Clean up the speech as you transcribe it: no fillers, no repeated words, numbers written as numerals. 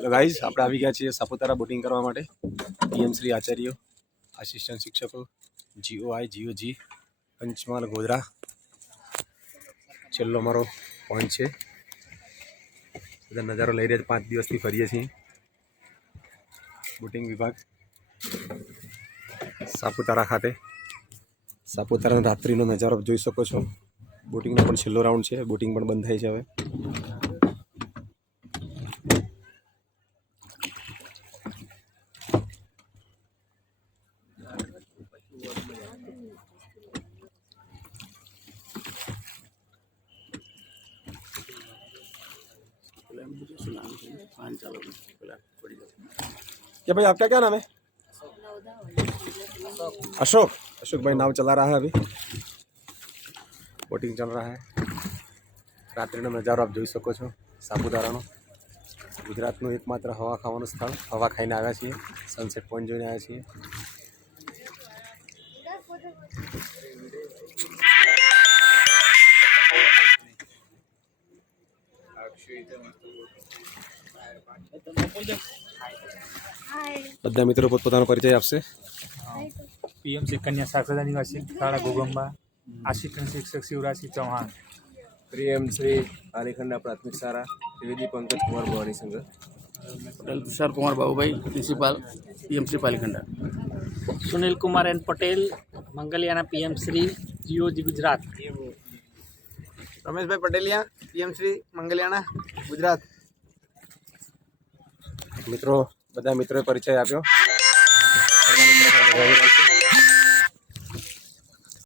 Hello guys, આપણે આવી ગયા છીએ સાપુતારા બોટિંગ કરવા માટે। પીએમ શ્રી આચાર્યો, આસિસ્ટન્ટ શિક્ષકો, જીઓઆઈ જીઓજી પંચમહાલ ગોધરા છેલ્લો મારો પોઈન્ટ છે। બધા નજારો લઈ રહ્યા 5 દિવસથી ફરીએ છીએ। બોટિંગ વિભાગ સાપુતારા ખાતે સાપુતારાના રાત્રિનો નજારો જોઈ શકો છો। બોટિંગનો પણ છેલ્લો રાઉન્ડ છે, બોટિંગ પણ બંધ થાય છે હવે। क्या भाई, आपका क्या नाम है? अशोक। अशोक भाई नाव चला रहा है अभी। बोटिंग चल रहा है। रात्रिનો નજારો આપ જોઈ શકો છો સાપુતારાનો। ગુજરાતનું એકમાત્ર હવા ખાવાનું સ્થળ। હવા ખાઈને આવ્યા છીએ, સનસેટ પોઈન્ટ જોઈને આવ્યા છીએ। બધા મિત્રો પોતપોતાનો પરિચય આપશે। पीएमसी कन्या साक्षरता निवासी थाड़ा गोगंबा, आसिस्टेंट शिक्षक शिवराज सिंह चौहान। प्रियम श्री आलेखंडा प्राथमिक शाला त्रिवेदी पंकज कुमार भवानी संघ। Patel Tushar Kumar Babubhai principal PMC पालीखंडा। Sunil Kumar N Patel मंगलियाना PM Shri GOG Gujarat. Ramesh भाई पटेलिया पीएमश्री मंगलियाना गुजरात। મિત્રો બધા મિત્રોએ પરિચય આપ્યો।